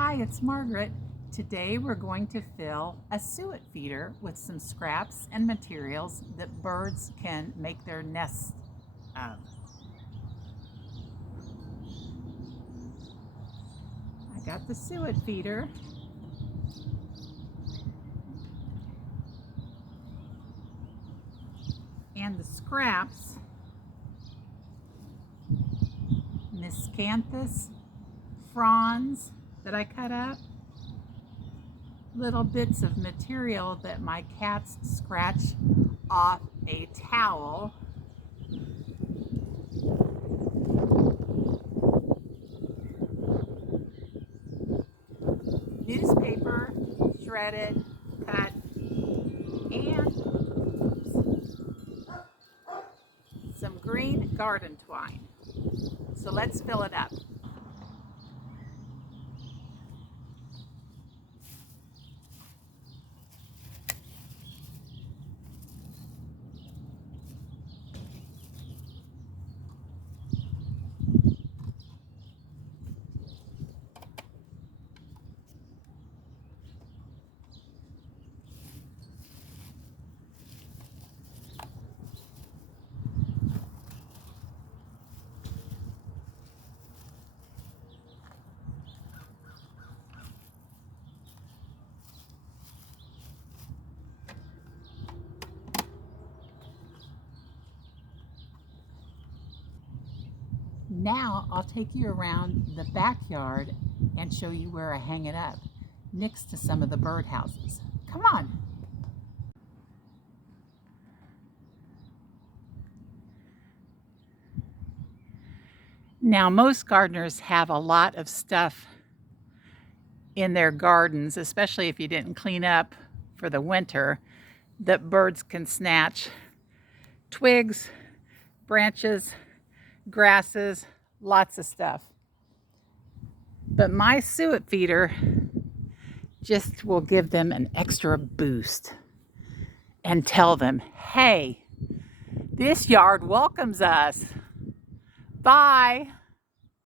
Hi, it's Margaret. Today we're going to fill a suet feeder with some scraps and materials that birds can make their nests of. I got the suet feeder. And the scraps, miscanthus fronds that I cut up, little bits of material that my cats scratch off a towel, newspaper, shredded, cut, and some green garden twine. So let's fill it up. Now I'll take you around the backyard and show you where I hang it up, next to some of the birdhouses. Come on. Now most gardeners have a lot of stuff in their gardens, especially if you didn't clean up for the winter, that birds can snatch. Twigs, branches, grasses, lots of stuff. But my suet feeder just will give them an extra boost and tell them, hey, this yard welcomes us. Bye.